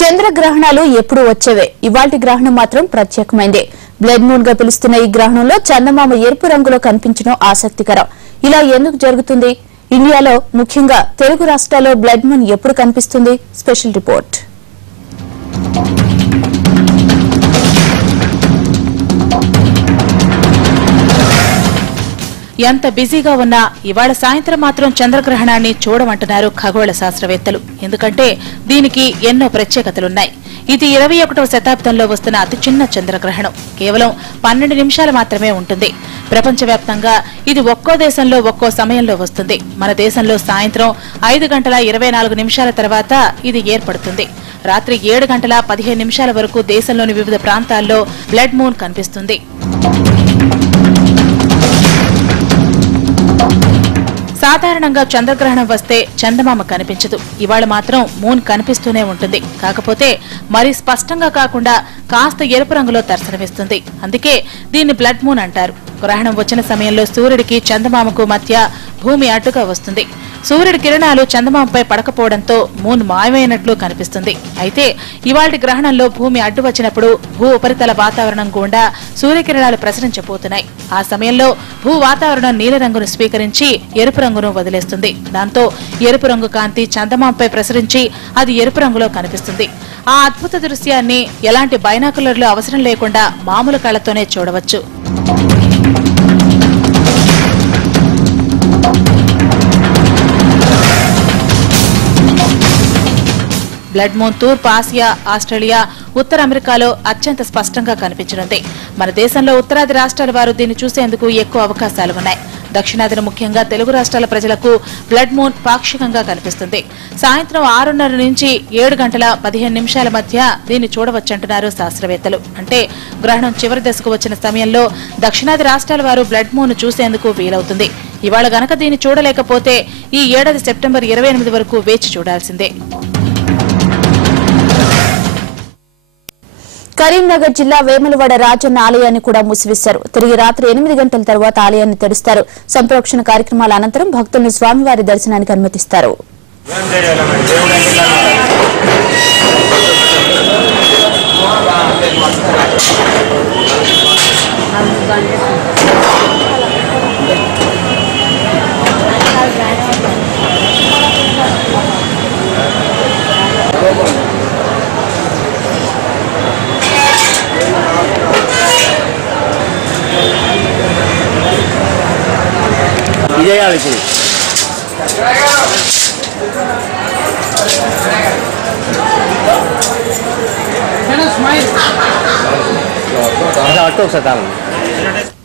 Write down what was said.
చంద్రగ్రహణాలు ఎప్పుడు వచ్చేవే ఇవాల్టి గ్రహణం మాత్రం ప్రత్యేకమైందే. బ్లడ్ మూన్ గా పిలుస్తున్న ఈ గ్రహణంలో చందమామ ఎరుపు రంగులో కనిపించడం ఆసక్తికరం. ఇలా ఎందుకు జరుగుతుంది? ఇండియాలో ముఖ్యంగా తెలుగు రాష్ట్రాల్లో బ్లడ్ మూన్ ఎప్పుడు కనిపిస్తుంది? Special report. ఎంత బిజీగా ఉన్నా ఇవాళ సాయంత్రం మాత్రం చంద్రగ్రహణాన్ని చూడమంటున్నారు ఖగోళ శాస్త్రవేత్తలు. ఎందుకంటే దీనికి ఎన్నో ప్రత్యేకతలున్నాయి. ఇది 21వ శతాబ్దంలో వస్తున్న అతి చిన్న చంద్రగ్రహణం. కేవలం 12 నిమిషాలు మాత్రమే ఉంటుంది. ప్రపంచవ్యాప్తంగా ఇది ఒక్కో దేశంలో ఒక్కో సమయంలో వస్తుంది. మన దేశంలో సాయంత్రం 5 గంటల 24 నిమిషాల తర్వాత ఇది ఏర్పడుతుంది. రాత్రి 7 గంటల 15 నిమిషాల వరకు దేశంలోని వివిధ ప్రాంతాల్లో బ్లడ్ మూన్ కనిపిస్తుంది. సాధారణంగా చంద్రగ్రహణం వస్తే చందమామ కనిపించదు. ఇవాళ మాత్రం మూన్ కనిపిస్తూనే ఉంటుంది. కాకపోతే మరీ స్పష్టంగా కాకుండా కాస్త ఎరుపు రంగులో దర్శనమిస్తుంది. అందుకే దీన్ని బ్లడ్ మూన్ అంటారు. గ్రహణం వచ్చిన సమయంలో సూర్యుడికి చందమామకు మధ్య భూమి అడ్డుగా వస్తుంది. సూర్యుడి కిరణాలు చందమామపై పడకపోవడంతో మూన్ మాయమైనట్లు కనిపిస్తుంది. అయితే ఇవాల్టి గ్రహణంలో భూమి అడ్డు వచ్చినప్పుడు భూ ఉపరితల వాతావరణం గుండా సూర్యకిరణాలు ప్రసరించబోతున్నాయి. ఆ సమయంలో భూ వాతావరణం నీలిరంగును స్వీకరించి ఎరుపు రంగును వదిలేస్తుంది. దాంతో ఎరుపు రంగు కాంతి చందమామపై ప్రసరించి అది ఎరుపు రంగులో కనిపిస్తుంది. ఆ అద్భుత దృశ్యాన్ని ఎలాంటి బైనాకులర్లు అవసరం లేకుండా మామూలు కళ్లతోనే చూడవచ్చు. బ్లడ్ మూన్ తూర్పు ఆసియా, ఆస్ట్రేలియా, ఉత్తర అమెరికాలో అత్యంత స్పష్టంగా కనిపించనుంది. మన దేశంలో ఉత్తరాది రాష్ట్రాల వారు దీన్ని చూసేందుకు ఎక్కువ అవకాశాలు ఉన్నాయి. దక్షిణాదిన ముఖ్యంగా తెలుగు రాష్ట్రాల ప్రజలకు బ్లడ్ మూన్ పాక్షికంగా కనిపిస్తుంది. సాయంత్రం 6:30 నుంచి 7 గంటల 15 నిమిషాల మధ్య దీన్ని చూడవచ్చంటున్నారు శాస్త్రవేత్తలు. అంటే గ్రహణం చివరి దశకు వచ్చిన సమయంలో దక్షిణాది రాష్ట్రాల వారు బ్లడ్ మూన్ చూసేందుకు వీలవుతుంది. ఇవాళ గనక దీన్ని చూడలేకపోతే ఈ ఏడాది సెప్టెంబర్ 28 వరకు వేచి చూడాల్సిందే. కరీంనగర్ జిల్లా వేములవాడ రాజన్న ఆలయాన్ని కూడా మూసివేశారు. తిరిగి రాత్రి 8 గంటల తర్వాత ఆలయాన్ని తెరుస్తారు. సంప్రోక్షణ కార్యక్రమాల అనంతరం భక్తులను స్వామివారి దర్శనానికి అనుమతిస్తారు. చేయాలి ఇప్పుడు. అట్టు ఒకసారి